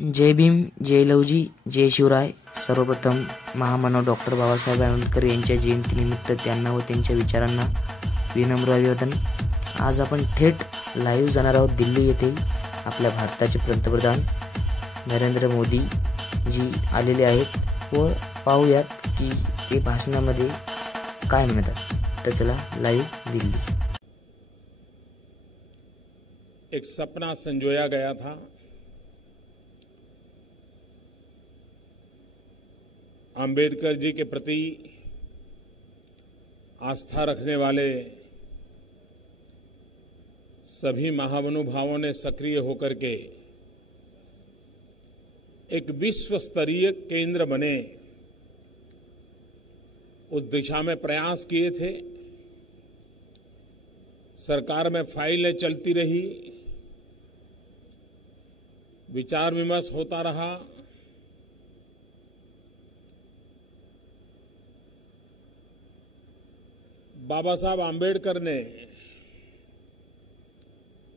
जय भीम, जय लवजी, जय शिवराय. सर्वप्रथम महामानव डॉक्टर बाबासाहेब आंबेडकर यांच्या जयंतीनिमित्त त्यांना व त्यांच्या विचारांना विनम्र अभिवादन. आज आपण थेट लाईव्ह जाणार आहोत दिल्ली येथे. आपल्या भारताचे पंतप्रधान नरेंद्र मोदी जी आलेले आहेत व पाहूयात की ते भाषणामध्ये काय म्हणतात. तर चला लाईव्ह दिल्ली. एक सपना संजोया गया था. आम्बेडकर जी के प्रति आस्था रखने वाले सभी महानुभावों ने सक्रिय होकर के एक विश्व स्तरीय केंद्र बने, उस दिशा में प्रयास किए थे. सरकार में फाइलें चलती रही, विचार विमर्श होता रहा. बाबा साहब आम्बेडकर ने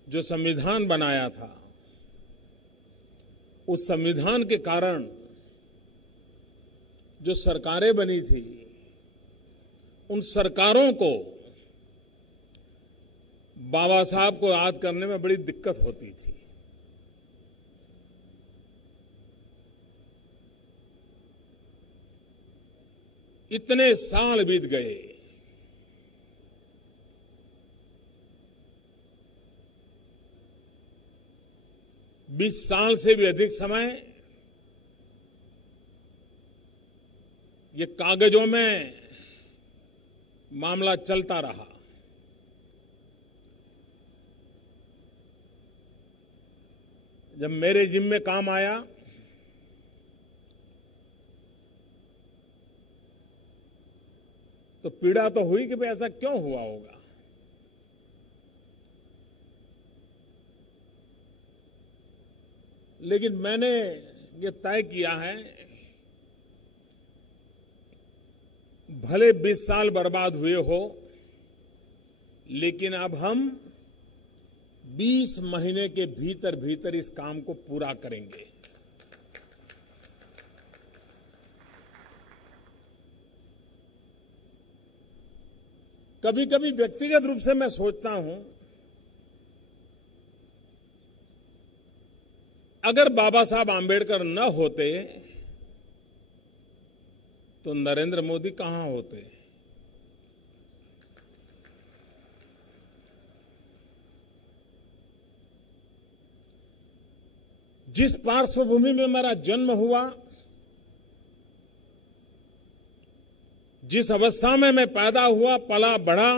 जो संविधान बनाया था, उस संविधान के कारण जो सरकारें बनी थी, उन सरकारों को बाबा साहब को याद करने में बड़ी दिक्कत होती थी. इतने साल बीत गए, 20 साल से भी अधिक समय ये कागजों में मामला चलता रहा. जब मेरे जिम्मे काम आया तो पीड़ा तो हुई कि भाई ऐसा क्यों हुआ होगा. लेकिन मैंने ये तय किया है, भले 20 साल बर्बाद हुए हो, लेकिन अब हम 20 महीने के भीतर भीतर इस काम को पूरा करेंगे. कभी कभी व्यक्तिगत रूप से मैं सोचता हूं, अगर बाबा साहब आम्बेडकर न होते तो नरेंद्र मोदी कहां होते. जिस पार्श्वभूमि में मेरा जन्म हुआ, जिस अवस्था में मैं पैदा हुआ, पला बढ़ा,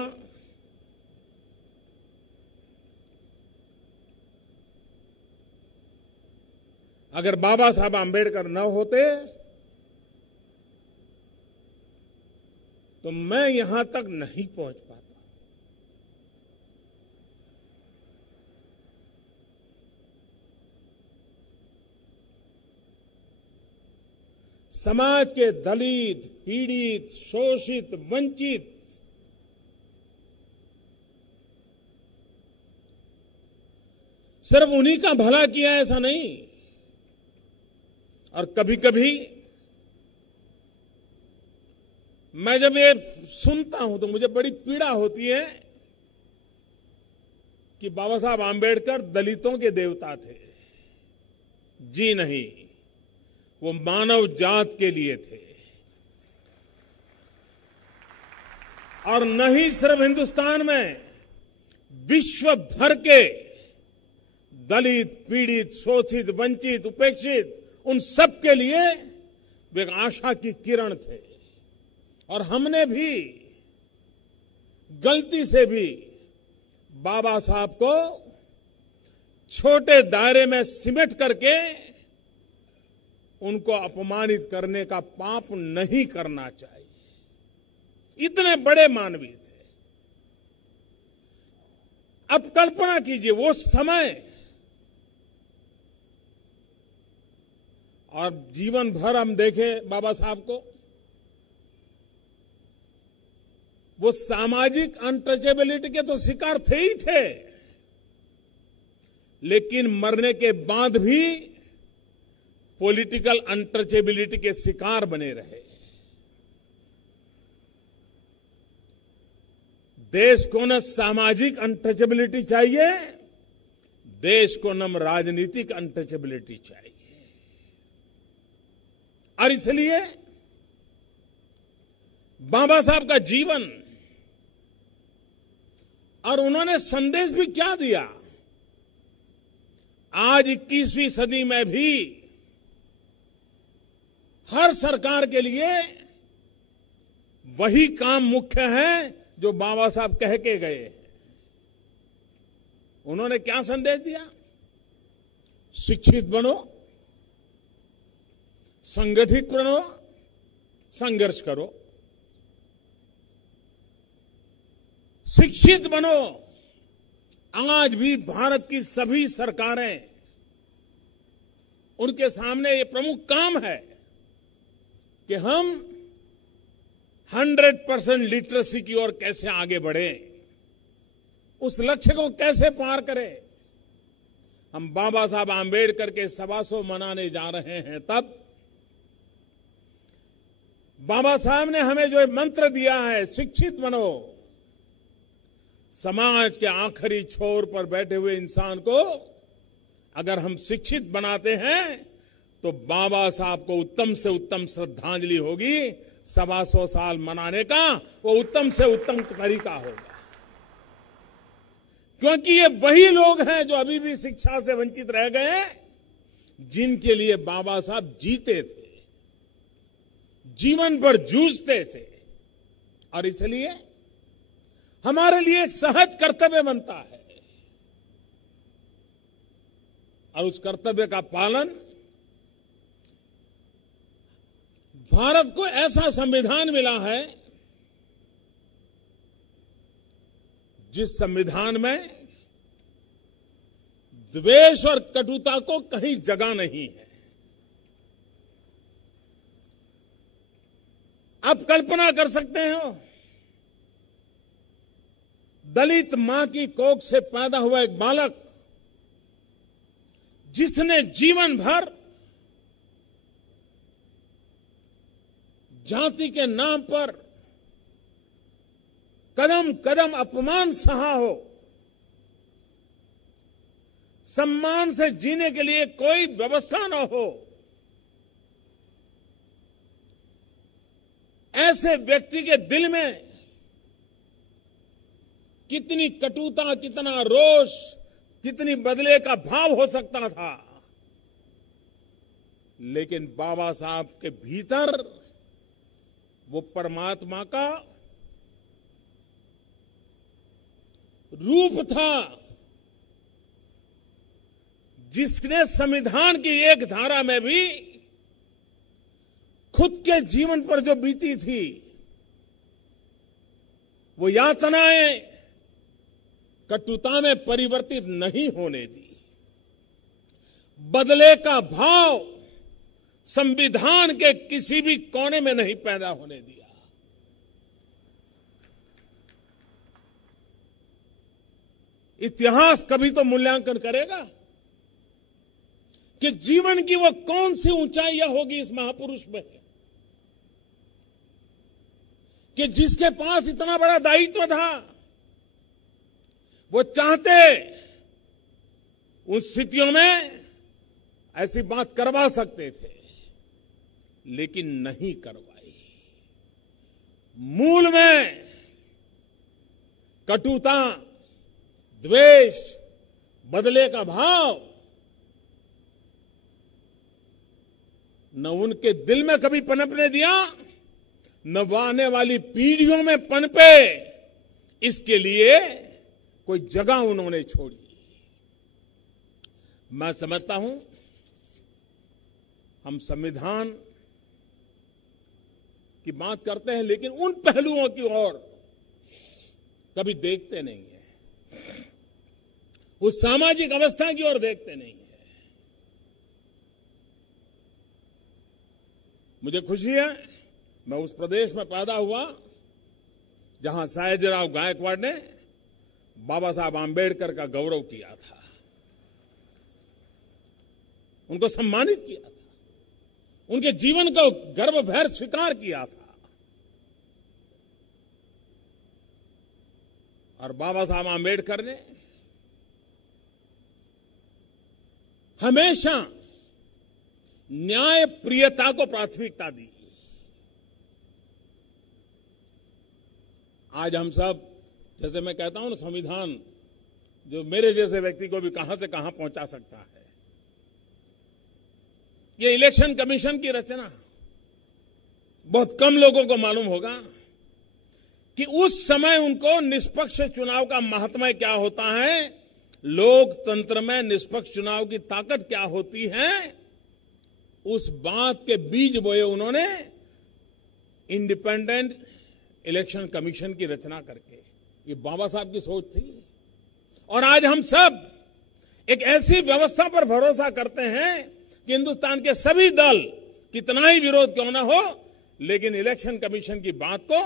अगर बाबा साहब आम्बेडकर न होते तो मैं यहां तक नहीं पहुंच पाता. समाज के दलित, पीड़ित, शोषित, वंचित सिर्फ उन्हीं का भला किया ऐसा नहीं. और कभी कभी मैं जब ये सुनता हूं तो मुझे बड़ी पीड़ा होती है कि बाबा साहब आम्बेडकर दलितों के देवता थे. जी नहीं, वो मानव जात के लिए थे. और न ही सिर्फ हिंदुस्तान में, विश्व भर के दलित, पीड़ित, शोषित, वंचित, उपेक्षित, उन सब के लिए वे एक आशा की किरण थे. और हमने भी गलती से भी बाबा साहब को छोटे दायरे में सिमट करके उनको अपमानित करने का पाप नहीं करना चाहिए. इतने बड़े मानवीय थे. अब कल्पना कीजिए वो समय, और जीवन भर हम देखें बाबा साहब को, वो सामाजिक अनटचेबिलिटी के तो शिकार थे ही थे, लेकिन मरने के बाद भी पॉलिटिकल अनटचेबिलिटी के शिकार बने रहे। देश को न सामाजिक अनटचेबिलिटी चाहिए, देश को न राजनीतिक अनटचेबिलिटी चाहिए। और इसलिए बाबा साहब का जीवन और उन्होंने संदेश भी क्या दिया, आज 21वीं सदी में भी हर सरकार के लिए वही काम मुख्य है जो बाबा साहब कह के गए। उन्होंने क्या संदेश दिया? शिक्षित बनो, संगठित बनो, संघर्ष करो। शिक्षित बनो। आज भी भारत की सभी सरकारें, उनके सामने ये प्रमुख काम है कि हम 100% लिटरेसी की ओर कैसे आगे बढ़े, उस लक्ष्य को कैसे पार करें। हम बाबा साहब आंबेडकर के 125 मनाने जा रहे हैं, तब बाबा साहब ने हमें जो मंत्र दिया है, शिक्षित बनो, समाज के आखिरी छोर पर बैठे हुए इंसान को अगर हम शिक्षित बनाते हैं तो बाबा साहब को उत्तम से उत्तम श्रद्धांजलि होगी। 125 साल मनाने का वो उत्तम से उत्तम तरीका होगा, क्योंकि ये वही लोग हैं जो अभी भी शिक्षा से वंचित रह गए, जिनके लिए बाबा साहब जीते थे, जीवन भर जूझते थे। और इसलिए हमारे लिए एक सहज कर्तव्य बनता है, और उस कर्तव्य का पालन भारत को ऐसा संविधान मिला है जिस संविधान में द्वेष और कटुता को कहीं जगह नहीं है। आप कल्पना कर सकते हो, दलित मां की कोख से पैदा हुआ एक बालक जिसने जीवन भर जाति के नाम पर कदम कदम अपमान सहा हो, सम्मान से जीने के लिए कोई व्यवस्था न हो, ऐसे व्यक्ति के दिल में कितनी कटुता, कितना रोष, कितनी बदले का भाव हो सकता था। लेकिन बाबा साहब के भीतर वो परमात्मा का रूप था, जिसने संविधान की एक धारा में भी खुद के जीवन पर जो बीती थी, वो यातनाएं कटुता में परिवर्तित नहीं होने दी। बदले का भाव संविधान के किसी भी कोने में नहीं पैदा होने दिया। इतिहास कभी तो मूल्यांकन करेगा कि जीवन की वो कौन सी ऊंचाइयां होगी इस महापुरुष में, कि जिसके पास इतना बड़ा दायित्व था, वो चाहते उन स्थितियों में ऐसी बात करवा सकते थे, लेकिन नहीं करवाई। मूल में कटुता, द्वेष, बदले का भाव न उनके दिल में कभी पनपने दिया, न वो आने वाली पीढ़ियों में पनपे, इसके लिए कोई जगह उन्होंने छोड़ी। मैं समझता हूं हम संविधान की बात करते हैं, लेकिन उन पहलुओं की ओर कभी देखते नहीं है, उस सामाजिक अवस्था की ओर देखते नहीं है। मुझे खुशी है मैं उस प्रदेश में पैदा हुआ जहां सयाजीराव गायकवाड़ ने बाबा साहब आंबेडकर का गौरव किया था, उनको सम्मानित किया था। उनके जीवन को गर्व भर स्वीकार किया था। और बाबा साहब आंबेडकर ने हमेशा न्याय प्रियता को प्राथमिकता दी। आज हम सब, जैसे मैं कहता हूं ना, संविधान जो मेरे जैसे व्यक्ति को भी कहां से कहां पहुंचा सकता है। ये इलेक्शन कमीशन की रचना बहुत कम लोगों को मालूम होगा कि उस समय उनको निष्पक्ष चुनाव का महात्म्य क्या होता है, लोकतंत्र में निष्पक्ष चुनाव की ताकत क्या होती है, उस बात के बीज बोए उन्होंने इंडिपेंडेंट इलेक्शन कमीशन की रचना करके। ये बाबा साहब की सोच थी। और आज हम सब एक ऐसी व्यवस्था पर भरोसा करते हैं कि हिंदुस्तान के सभी दल कितना ही विरोध क्यों ना हो, लेकिन इलेक्शन कमीशन की बात को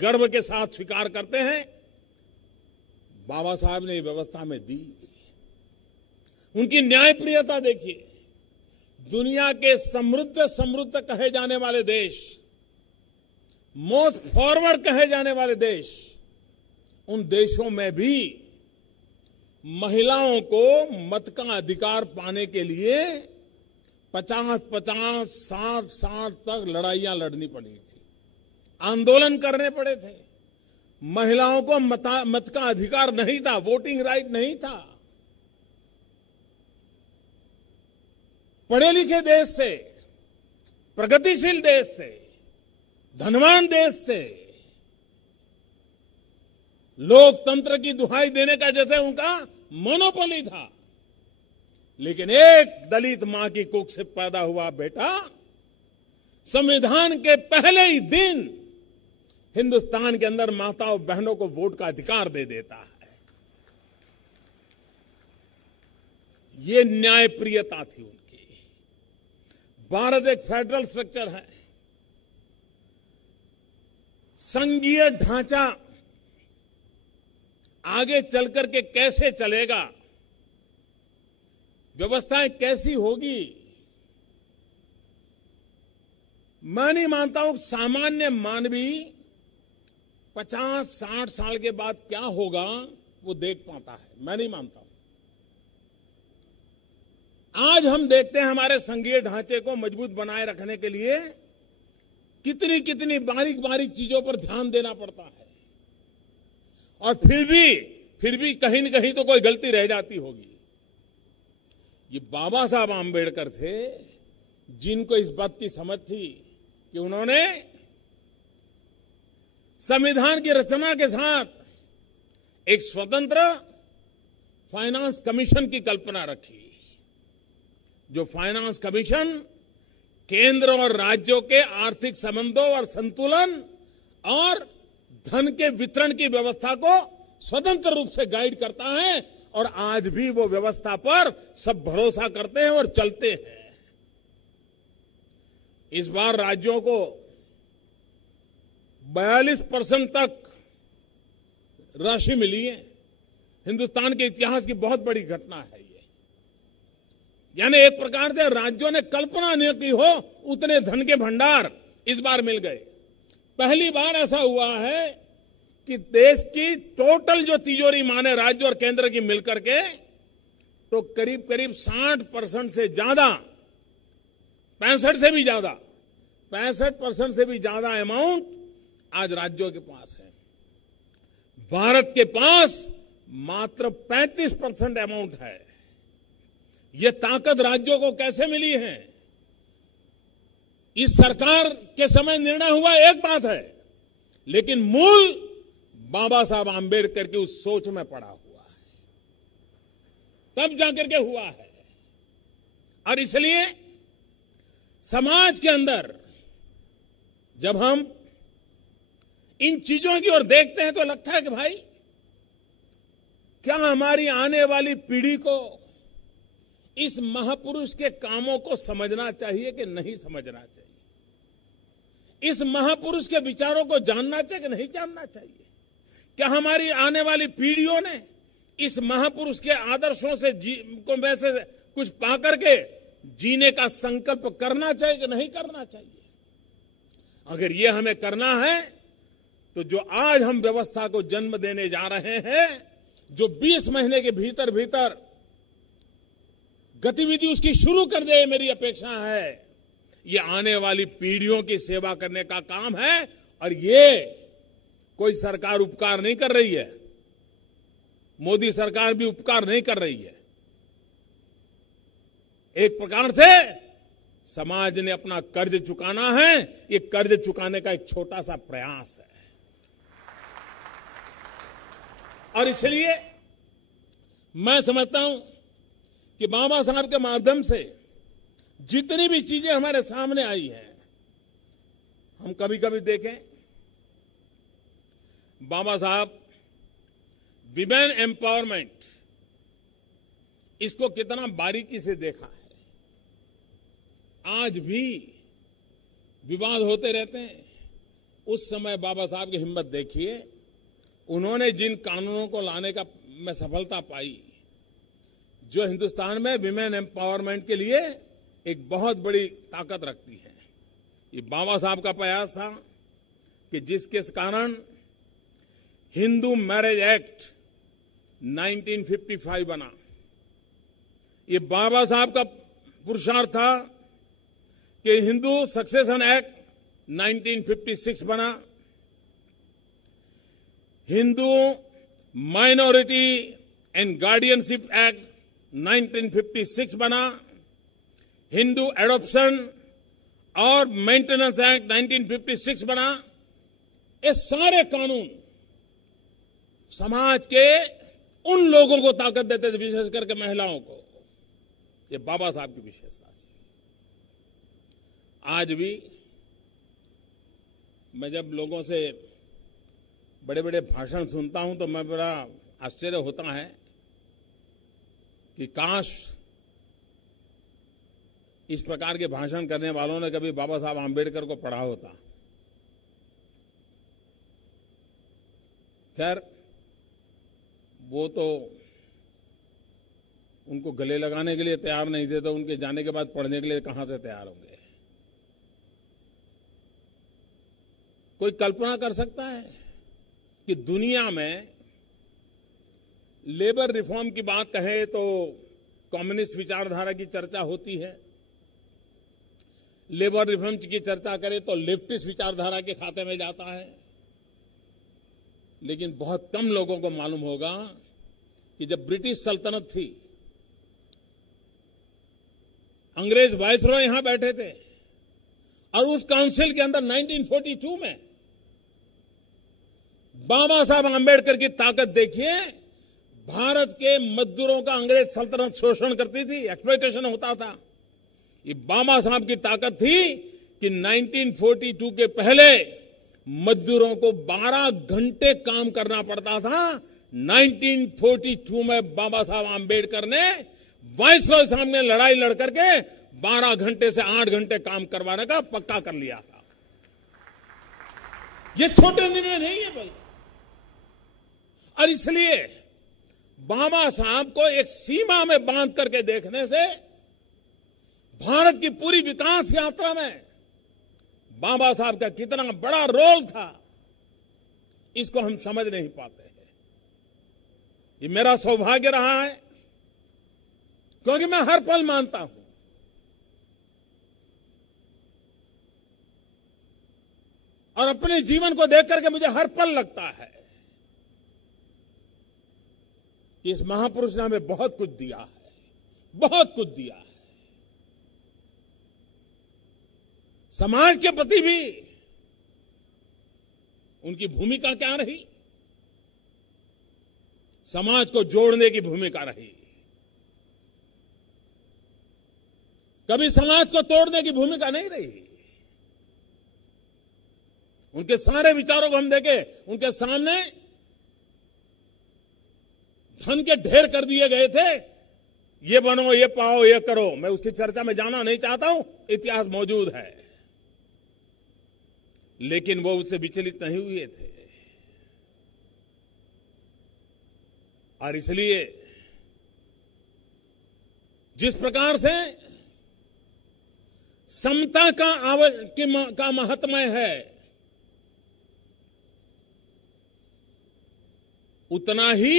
गर्व के साथ स्वीकार करते हैं। बाबा साहब ने ये व्यवस्था में दी। उनकी न्यायप्रियता देखिए। दुनिया के समृद्ध कहे जाने वाले देश, मोस्ट फॉरवर्ड कहे जाने वाले देश, उन देशों में भी महिलाओं को मत का अधिकार पाने के लिए 50-50, 60-60 तक लड़ाइयां लड़नी पड़ी थी, आंदोलन करने पड़े थे। महिलाओं को मत का अधिकार नहीं था, वोटिंग राइट नहीं था। पढ़े लिखे देश थे, प्रगतिशील देश थे, धनवान देश थे, लोकतंत्र की दुहाई देने का जैसे उनका मोनोपोली था। लेकिन एक दलित मां की कुख से पैदा हुआ बेटा संविधान के पहले ही दिन हिंदुस्तान के अंदर माताओं बहनों को वोट का अधिकार दे देता है। ये न्यायप्रियता थी उनकी। भारत एक फेडरल स्ट्रक्चर है। संघीय ढांचा आगे चलकर के कैसे चलेगा, व्यवस्थाएं कैसी होगी, मैं नहीं मानता हूं सामान्य मानवी 50-60 साल के बाद क्या होगा वो देख पाता है। मैं नहीं मानता हूं। आज हम देखते हैं हमारे संघीय ढांचे को मजबूत बनाए रखने के लिए कितनी कितनी बारीक बारीक चीजों पर ध्यान देना पड़ता है। और फिर भी कहीं न कहीं तो कोई गलती रह जाती होगी। ये बाबा साहब आंबेडकर थे जिनको इस बात की समझ थी कि उन्होंने संविधान की रचना के साथ एक स्वतंत्र फाइनेंस कमीशन की कल्पना रखी। जो फाइनेंस कमीशन केंद्र और राज्यों के आर्थिक संबंधों और संतुलन और धन के वितरण की व्यवस्था को स्वतंत्र रूप से गाइड करता है। और आज भी वो व्यवस्था पर सब भरोसा करते हैं और चलते हैं। इस बार राज्यों को 42% तक राशि मिली है। हिंदुस्तान के इतिहास की बहुत बड़ी घटना है ये। यानी एक प्रकार से राज्यों ने कल्पना नहीं की हो उतने धन के भंडार इस बार मिल गए। पहली बार ऐसा हुआ है कि देश की टोटल जो तिजोरी माने राज्य और केंद्र की मिलकर के तो करीब 60% से ज्यादा, 65% से भी ज्यादा अमाउंट आज राज्यों के पास है। भारत के पास मात्र 35% अमाउंट है। ये ताकत राज्यों को कैसे मिली है? इस सरकार के समय निर्णय हुआ एक बात है, लेकिन मूल बाबा साहब आंबेडकर की उस सोच में पड़ा हुआ है, तब जाकर के हुआ है। और इसलिए समाज के अंदर जब हम इन चीजों की ओर देखते हैं तो लगता है कि भाई क्या हमारी आने वाली पीढ़ी को इस महापुरुष के कामों को समझना चाहिए कि नहीं समझना चाहिए? इस महापुरुष के विचारों को जानना चाहिए कि नहीं जानना चाहिए? क्या हमारी आने वाली पीढ़ियों ने इस महापुरुष के आदर्शों से को में से कुछ पा करके जीने का संकल्प करना चाहिए कि नहीं करना चाहिए? अगर ये हमें करना है तो जो आज हम व्यवस्था को जन्म देने जा रहे हैं, जो 20 महीने के भीतर भीतर गतिविधि उसकी शुरू कर दे, मेरी अपेक्षा है। ये आने वाली पीढ़ियों की सेवा करने का काम है और ये कोई सरकार उपकार नहीं कर रही है। मोदी सरकार भी उपकार नहीं कर रही है। एक प्रकार से समाज ने अपना कर्ज चुकाना है, ये कर्ज चुकाने का एक छोटा सा प्रयास है। और इसलिए मैं समझता हूं कि बाबा साहब के माध्यम से जितनी भी चीजें हमारे सामने आई हैं, हम कभी कभी देखें बाबा साहब विमेन एम्पावरमेंट, इसको कितना बारीकी से देखा है। आज भी विवाद होते रहते हैं। उस समय बाबा साहब की हिम्मत देखिए। उन्होंने जिन कानूनों को लाने का में सफलता पाई, जो हिंदुस्तान में विमेन एम्पावरमेंट के लिए एक बहुत बड़ी ताकत रखती है। ये बाबा साहब का प्रयास था कि जिसके कारण हिंदू मैरिज एक्ट 1955 बना। ये बाबा साहब का पुरुषार्थ था कि हिंदू सक्सेशन एक्ट 1956 बना। Hindu minority and guardianship act 1956 बना। हिंदू एडॉप्शन और मेंटेनेंस एक्ट 1956 बना। ये सारे कानून समाज के उन लोगों को ताकत देते थे, विशेष करके महिलाओं को। ये बाबा साहब की विशेषता थी। आज भी मैं जब लोगों से बड़े बड़े भाषण सुनता हूं तो मैं बड़ा आश्चर्य होता है कि काश इस प्रकार के भाषण करने वालों ने कभी बाबा साहब आंबेडकर को पढ़ा होता। खैर, वो तो उनको गले लगाने के लिए तैयार नहीं थे, तो उनके जाने के बाद पढ़ने के लिए कहां से तैयार होंगे? कोई कल्पना कर सकता है कि दुनिया में लेबर रिफॉर्म की बात कहें तो कम्युनिस्ट विचारधारा की चर्चा होती है। लेबर रिफॉर्म की चर्चा करें तो लेफ्टिस्ट विचारधारा के खाते में जाता है। लेकिन बहुत कम लोगों को मालूम होगा कि जब ब्रिटिश सल्तनत थी, अंग्रेज वायसरॉय यहां बैठे थे और उस काउंसिल के अंदर 1942 में बाबा साहब आंबेडकर की ताकत देखिए। भारत के मजदूरों का अंग्रेज सल्तनत शोषण करती थी, एक्सप्लॉयटेशन होता था। ये बाबा साहब की ताकत थी कि 1942 के पहले मजदूरों को 12 घंटे काम करना पड़ता था। 1942 में बाबा साहब आंबेडकर ने वायसरॉय सामने लड़ाई लड़ करके 12 घंटे से 8 घंटे काम करवाने का पक्का कर लिया था। ये छोटे निर्णय नहीं है भाई। और इसलिए बाबा साहब को एक सीमा में बांध करके देखने से भारत की पूरी विकास यात्रा में बाबा साहब का कितना बड़ा रोल था, इसको हम समझ नहीं पाते हैं। ये मेरा सौभाग्य रहा है क्योंकि मैं हर पल मानता हूं और अपने जीवन को देख करके मुझे हर पल लगता है कि इस महापुरुष ने हमें बहुत कुछ दिया है, बहुत कुछ दिया है। समाज के प्रति भी उनकी भूमिका क्या रही? समाज को जोड़ने की भूमिका रही। कभी समाज को तोड़ने की भूमिका नहीं रही। उनके सारे विचारों को हम देखें, उनके सामने धन के ढेर कर दिए गए थे। ये बनो, ये पाओ, ये करो। मैं उसकी चर्चा में जाना नहीं चाहता हूं, इतिहास मौजूद है। लेकिन वो उससे विचलित नहीं हुए थे। और इसलिए जिस प्रकार से समता का महात्म्य है, उतना ही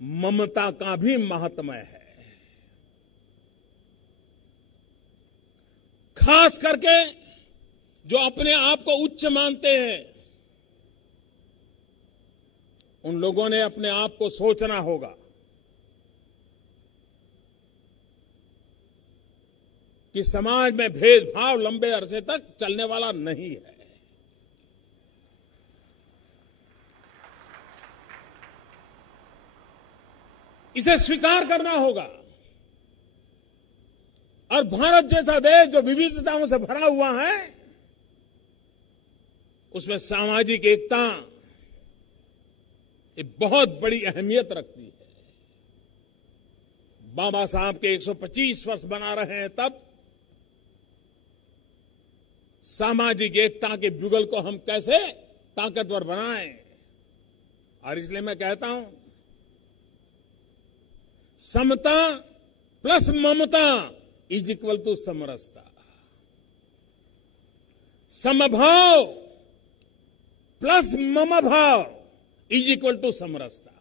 ममता का भी महात्म्य है। खास करके जो अपने आप को उच्च मानते हैं, उन लोगों ने अपने आप को सोचना होगा कि समाज में भेदभाव लंबे अरसे तक चलने वाला नहीं है। इसे स्वीकार करना होगा। और भारत जैसा देश जो विविधताओं से भरा हुआ है, उसमें सामाजिक एकता एक बहुत बड़ी अहमियत रखती है। बाबा साहब के 125 वर्ष बना रहे हैं, तब सामाजिक एकता के युगल को हम कैसे ताकतवर बनाएं। और इसलिए मैं कहता हूं, समता प्लस ममता इज इक्वल टू समरसता। समभाव प्लस मम भाव इज इक्वल टू समरसता।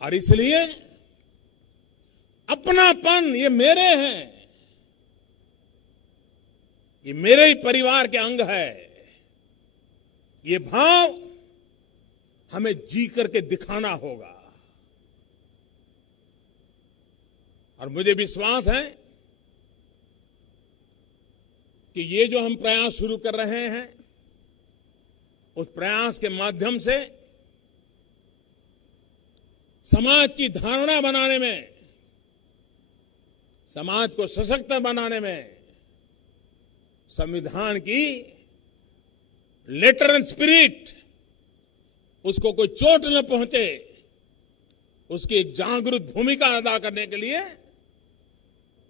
और इसलिए अपनापन, ये मेरे हैं, ये मेरे ही परिवार के अंग है, ये भाव हमें जी करके दिखाना होगा। और मुझे विश्वास है कि ये जो हम प्रयास शुरू कर रहे हैं, उस प्रयास के माध्यम से समाज की धारणा बनाने में, समाज को सशक्त बनाने में, संविधान की लेटर एंड स्पिरिट, उसको कोई चोट न पहुंचे, उसकी एक जागरूक भूमिका अदा करने के लिए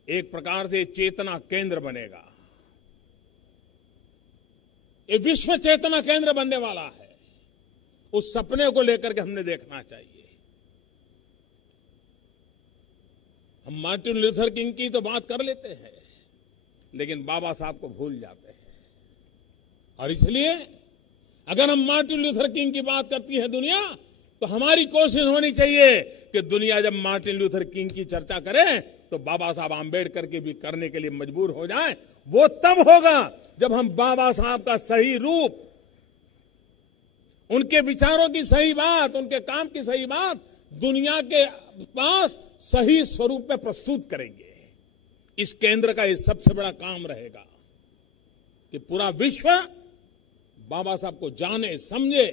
एक प्रकार से चेतना केंद्र बनेगा। ये विश्व चेतना केंद्र बनने वाला है। उस सपने को लेकर के हमने देखना चाहिए। हम मार्टिन लूथर किंग की तो बात कर लेते हैं, लेकिन बाबा साहब को भूल जाते हैं। और इसलिए अगर हम मार्टिन लूथर किंग की बात करती है दुनिया, तो हमारी कोशिश होनी चाहिए कि दुनिया जब मार्टिन लूथर किंग की चर्चा करे तो बाबा साहब आंबेडकर की भी करने के लिए मजबूर हो जाए। वो तब होगा जब हम बाबा साहब का सही रूप, उनके विचारों की सही बात, उनके काम की सही बात दुनिया के पास सही स्वरूप में प्रस्तुत करेंगे। इस केंद्र का ये सबसे बड़ा काम रहेगा कि पूरा विश्व बाबा साहब को जाने समझे,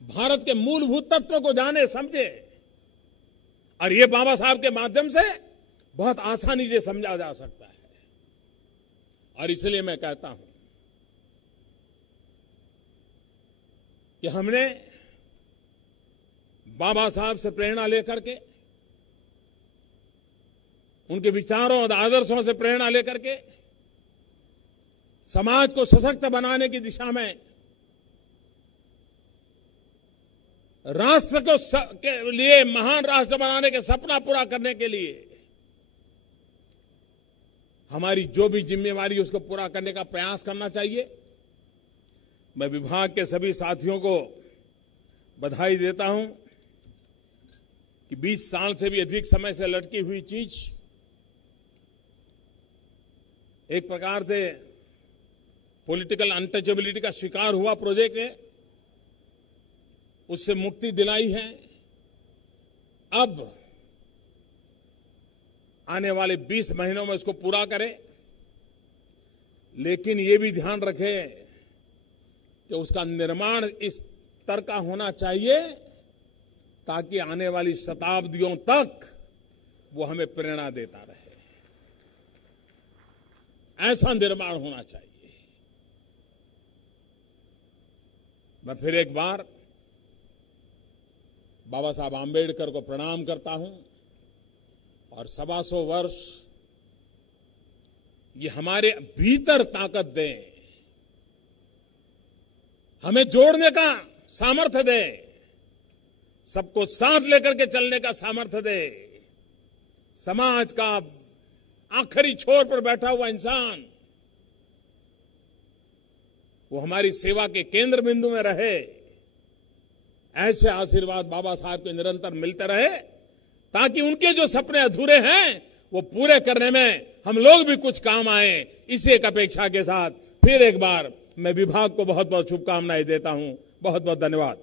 भारत के मूलभूत तत्वों को जाने समझे। और ये बाबा साहब के माध्यम से बहुत आसानी से समझा जा सकता है। और इसलिए मैं कहता हूं कि हमने बाबा साहब से प्रेरणा लेकर के, उनके विचारों और आदर्शों से प्रेरणा लेकर के समाज को सशक्त बनाने की दिशा में, राष्ट्र को के लिए महान राष्ट्र बनाने के सपना पूरा करने के लिए हमारी जो भी जिम्मेवारी उसको पूरा करने का प्रयास करना चाहिए। मैं विभाग के सभी साथियों को बधाई देता हूं कि 20 साल से भी अधिक समय से लटकी हुई चीज एक प्रकार से पॉलिटिकल अनटचेबिलिटी का शिकार हुआ प्रोजेक्ट है, उससे मुक्ति दिलाई है। अब आने वाले 20 महीनों में इसको पूरा करें, लेकिन ये भी ध्यान रखें कि उसका निर्माण इस स्तर का होना चाहिए ताकि आने वाली शताब्दियों तक वो हमें प्रेरणा देता रहे। ऐसा निर्माण होना चाहिए। मैं फिर एक बार बाबा साहब आंबेडकर को प्रणाम करता हूं और 125 वर्ष ये हमारे भीतर ताकत दे, हमें जोड़ने का सामर्थ्य दे, सबको साथ लेकर के चलने का सामर्थ्य दे, समाज का आखिरी छोर पर बैठा हुआ इंसान वो हमारी सेवा के केंद्र बिंदु में रहे। ऐसे आशीर्वाद बाबा साहब के निरंतर मिलते रहे ताकि उनके जो सपने अधूरे हैं वो पूरे करने में हम लोग भी कुछ काम आए। इसी एक अपेक्षा के साथ फिर एक बार मैं विभाग को बहुत बहुत शुभकामनाएं देता हूं। बहुत बहुत धन्यवाद।